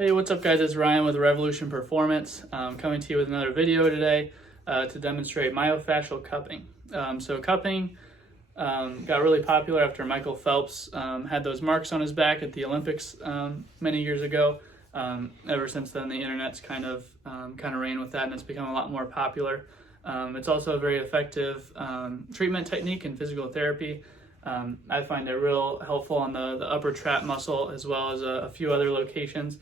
Hey, what's up guys? It's Ryan with Revolution Performance, coming to you with another video today to demonstrate myofascial cupping. So cupping got really popular after Michael Phelps had those marks on his back at the Olympics many years ago. Ever since then, the internet's kind of ran with that, and it's become a lot more popular. It's also a very effective treatment technique in physical therapy. I find it real helpful on the upper trap muscle as well as a few other locations.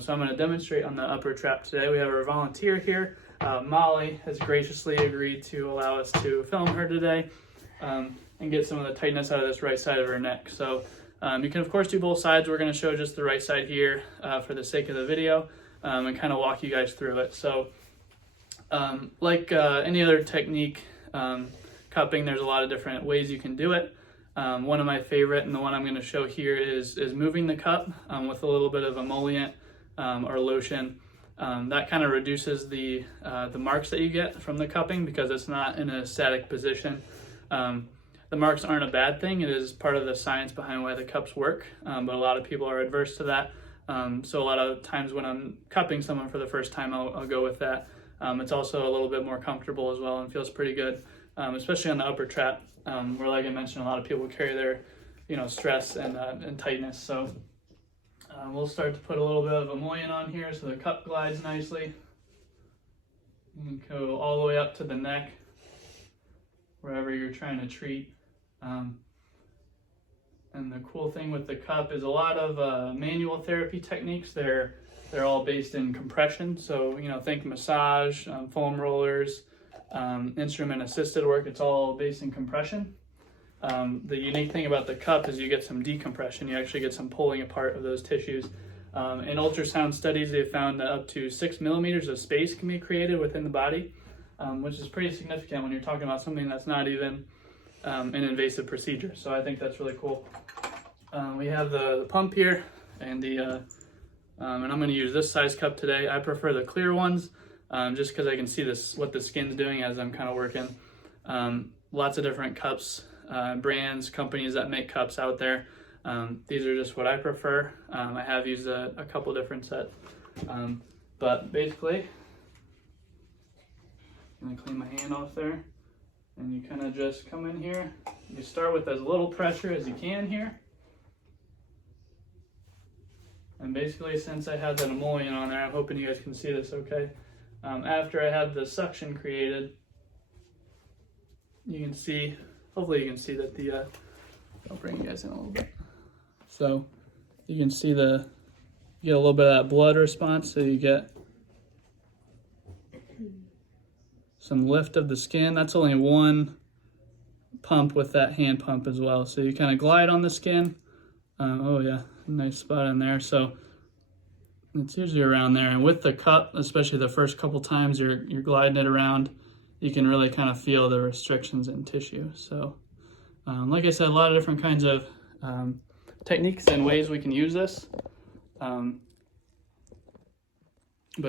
So I'm going to demonstrate on the upper trap today. We have our volunteer here. Molly has graciously agreed to allow us to film her today and get some of the tightness out of this right side of her neck. So you can of course do both sides. We're going to show just the right side here for the sake of the video and kind of walk you guys through it. So like any other technique, cupping, there's a lot of different ways you can do it. One of my favorite, and the one I'm going to show here, is moving the cup with a little bit of emollient or lotion. That kind of reduces the marks that you get from the cupping because it's not in a static position. The marks aren't a bad thing. It is part of the science behind why the cups work, but a lot of people are adverse to that. So a lot of times when I'm cupping someone for the first time, I'll go with that. It's also a little bit more comfortable as well and feels pretty good, especially on the upper trap, where, like I mentioned, a lot of people carry their, stress and tightness. So we'll start to put a little bit of emollient on here so the cup glides nicely. You can go all the way up to the neck, wherever you're trying to treat. And the cool thing with the cup is a lot of manual therapy techniques. They're all based in compression. So, think massage, foam rollers, instrument assisted work. It's all based in compression. The unique thing about the cup is you get some decompression. You actually get some pulling apart of those tissues. In ultrasound studies, they've found that up to 6 millimeters of space can be created within the body, which is pretty significant when you're talking about something that's not even an invasive procedure. So I think that's really cool. We have the pump here and and I'm going to use this size cup today. I prefer the clear ones just because I can see what the skin's doing as I'm kind of working. Lots of different cups, brands, companies that make cups out there. These are just what I prefer. I have used a couple different sets, but basically I'm gonna clean my hand off there, and you kind of just come in here. You start with as little pressure as you can here, and basically, since I have that emollient on there, I'm hoping you guys can see this okay. After I have the suction created, you can see, hopefully you can see that I'll bring you guys in a little bit. So you can see you get a little bit of that blood response, so you get some lift of the skin. That's only one pump with that hand pump as well. So you kind of glide on the skin. Oh yeah, nice spot in there. So it's usually around there. And with the cup, especially the first couple times you're gliding it around, you can really kind of feel the restrictions in tissue. So like I said, a lot of different kinds of techniques and ways we can use this. But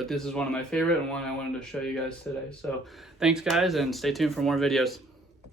this is one of my favorite and one I wanted to show you guys today. So thanks guys, and stay tuned for more videos.